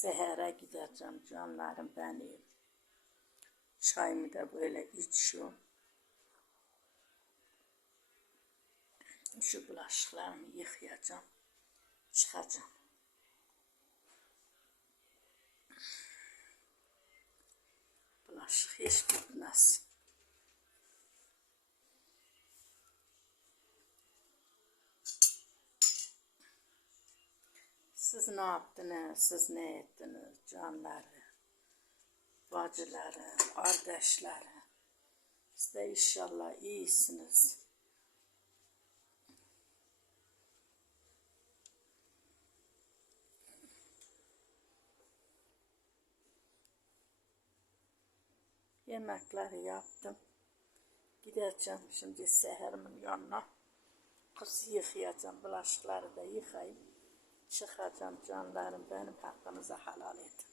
Seher'e gideceğim canlarım benim. Çayımı da böyle içiyorum. Şu bulaşıklarımı yıkayacağım. Çıkacağım. Bulaşık hiç bitmez. Siz ne yaptınız? Siz ne ettiniz canları? Bacıları, kardeşleri. Siz de inşallah iyisiniz. Yemekleri yaptım. Gideceğim şimdi seherimin yanına. Kız yıkayacağım, bulaşıkları da yıkayıp çıkacağım canlarım benim hakkınızı helal edin.